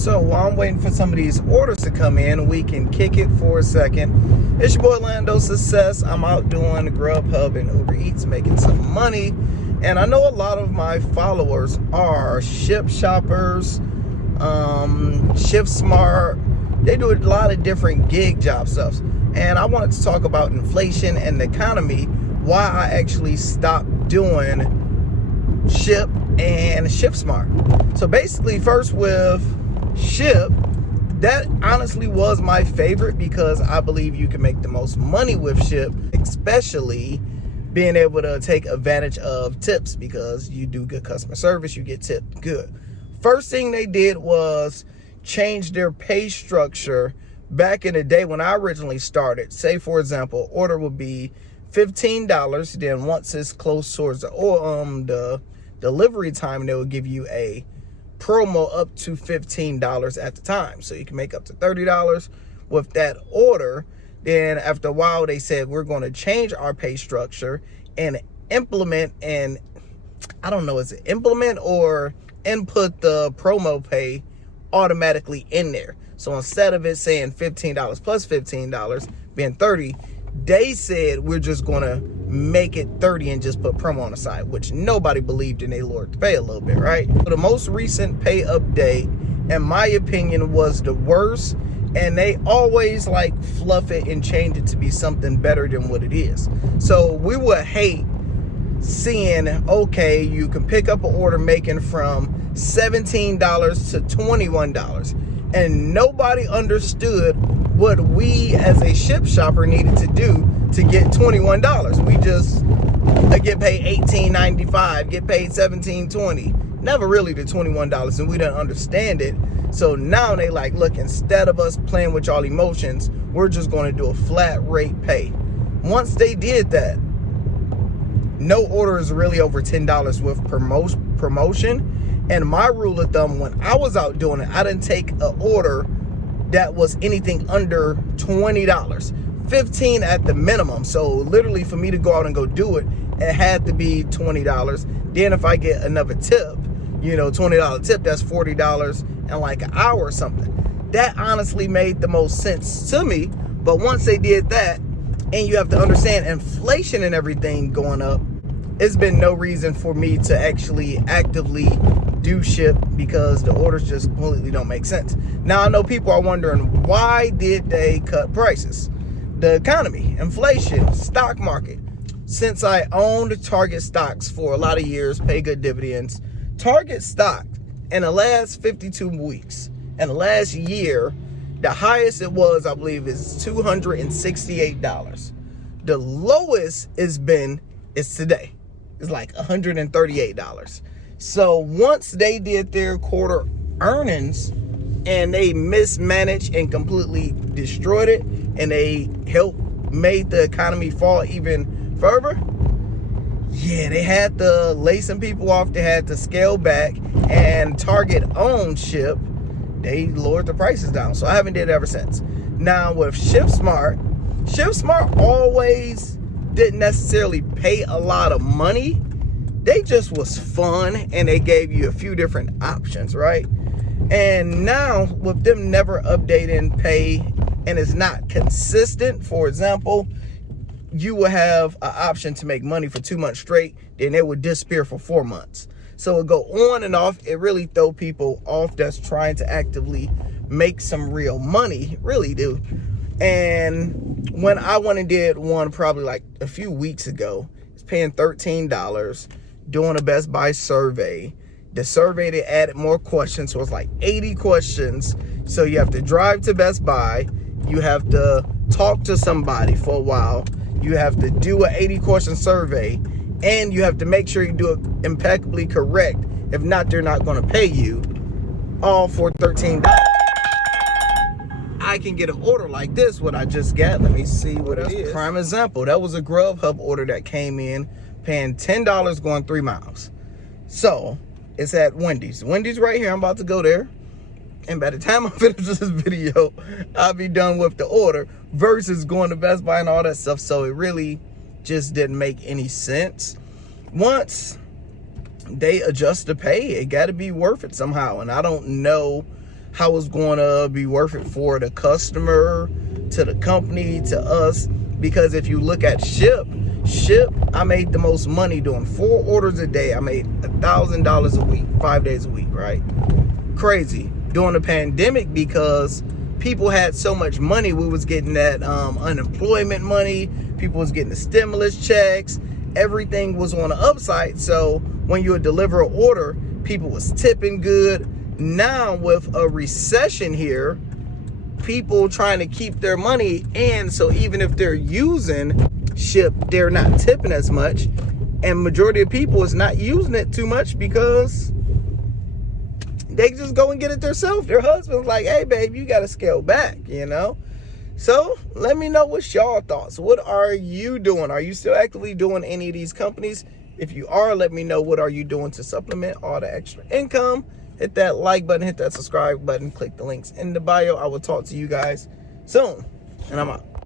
So while I'm waiting for some of these orders to come in, we can kick it for a second. It's your boy Lando Success. I'm out doing Grubhub and Uber Eats, making some money. And I know a lot of my followers are Shipt shoppers, ShiftSmart. They do a lot of different gig job stuff. And I wanted to talk about inflation and the economy, why I actually stopped doing Shipt and ShiftSmart. So basically, first with Shipt, that honestly was my favorite because I believe you can make the most money with Shipt, especially being able to take advantage of tips because you do good customer service, you get tipped good. First thing they did was change their pay structure. Back in the day when I originally started, say for example, order would be $15. Then once it's close towards the delivery time, they will give you a promo up to $15 at the time, so you can make up to $30 with that order. Then after a while, they said we're going to change our pay structure and implement, and I don't know, is it implement or input the promo pay automatically in there. So instead of it saying $15 plus $15 being $30, they said we're just going to make it $30 and just put promo on the side, which nobody believed, and they lowered the pay a little bit, right? So the most recent pay update, in my opinion, was the worst, and they always like fluff it and change it to be something better than what it is. So we would hate seeing, okay, you can pick up an order making from $17 to $21, and nobody understood what we as a Shipt shopper needed to do to get $21. We just get paid $18.95, get paid $17.20, never really the $21, and we didn't understand it. So now they like, look, instead of us playing with y'all emotions, we're just going to do a flat rate pay. Once they did that, no order is really over $10 with promotion. And my rule of thumb, when I was out doing it, I didn't take an order that was anything under $20, $15 at the minimum. So literally for me to go out and go do it, it had to be $20. Then if I get another tip, you know, $20 tip, that's $40 in like an hour or something. That honestly made the most sense to me. But once they did that, and you have to understand inflation and everything going up, it's been no reason for me to actually actively do Shipt because the orders just completely don't make sense. Now I know people are wondering, why did they cut prices? The economy, inflation, stock market. Since I owned Target stocks for a lot of years, pay good dividends, Target stock in the last 52 weeks, in the last year, the highest it was, I believe, is $268. The lowest it's been is today. It's like $138. So once they did their quarter earnings and they mismanaged and completely destroyed it, and they made the economy fall even further, yeah, they had to lay some people off. They had to scale back, and Target owned Shipt. They lowered the prices down. So I haven't did it ever since. Now with ShiftSmart always didn't necessarily pay a lot of money. They just was fun, and they gave you a few different options, right? And now with them never updating pay, and it's not consistent, for example, you will have an option to make money for 2 months straight, then it would disappear for 4 months. So it go on and off. It really throw people off that's trying to actively make some real money, really do. And when I went and did one probably like a few weeks ago, it's paying $13, doing a Best Buy survey. The survey, they added more questions, so it's like 80 questions. So you have to drive to Best Buy, you have to talk to somebody for a while, you have to do an 80 question survey, and you have to make sure you do it impeccably correct. If not, they're not going to pay you, all for $13. I can get an order like this, what I just got. Let me see what it is. Prime example, that was a Grubhub order that came in, paying $10 going 3 miles. So it's at Wendy's. Wendy's right here. I'm about to go there. And by the time I finish this video, I'll be done with the order versus going to Best Buy and all that stuff. So it really just didn't make any sense. Once they adjust the pay, it got to be worth it somehow. And I don't know how it's going to be worth it for the customer, to the company, to us. Because if you look at Shipt, I made the most money doing 4 orders a day. I made $1,000 a week, 5 days a week, right? Crazy. During the pandemic, because people had so much money, we was getting that unemployment money, people was getting the stimulus checks, everything was on the upside. So when you would deliver an order, people was tipping good. Now with a recession here, people trying to keep their money, and so even if they're using Shipt, they're not tipping as much, and majority of people is not using it too much because they just go and get it themselves. Their husband's like, hey babe, you got to scale back, you know. So let me know what's y'all thoughts. What are you doing? Are you still actively doing any of these companies? If you are, let me know what are you doing to supplement all the extra income. Hit that like button, hit that subscribe button, click the links in the bio. I will talk to you guys soon, and I'm out.